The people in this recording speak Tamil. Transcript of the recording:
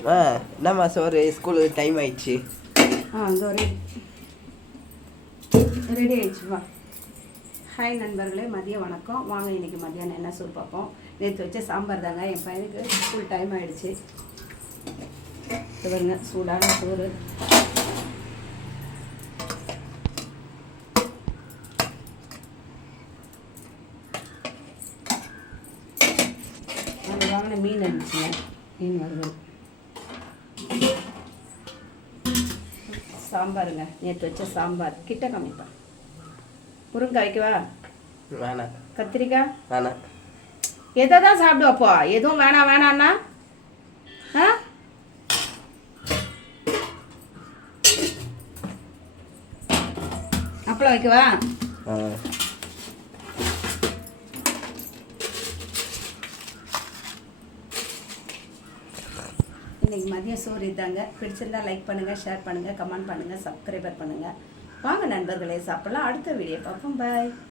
என்னம்மா சோறு ஸ்கூலுக்கு டைம் ஆயிடுச்சு. இந்த ஒரு ரெடி ஆயிடுச்சுப்பா. ஹாய் நண்பர்களே, மதிய வணக்கம். வாங்க இன்றைக்கி மதியானம் என்ன சோறு பார்ப்போம். நேற்று வச்ச சாம்பார் தாங்க. என் பையனுக்கு ஸ்கூல் டைம் ஆகிடுச்சு. பாருங்க, சூடான சோறு. அது வாங்கின மீன் இருந்துச்சுங்க, மீன் வறுவல். சாம்பாருங்க, நேற்று வச்ச சாம்பார். கிட்ட காமிப்பா. முருங்கைக்காய் வைக்கவா? வேணாம். கத்திரிக்காய் வேணாம். எதை தான் சாப்பிடுவாப்போ? எதுவும் வேணான்னா அப்பளம் வைக்கவா? இன்னைக்கு மதியம் சோறு இதாங்க. பிடிச்சிருந்தா லைக் பண்ணுங்கள், ஷேர் பண்ணுங்கள், கமெண்ட் பண்ணுங்கள், சப்ஸ்கிரைபர் பண்ணுங்கள். வாங்க நண்பர்களே, சாப்பிடலாம். அடுத்த வீடியோ பார்ப்போம். பாய்.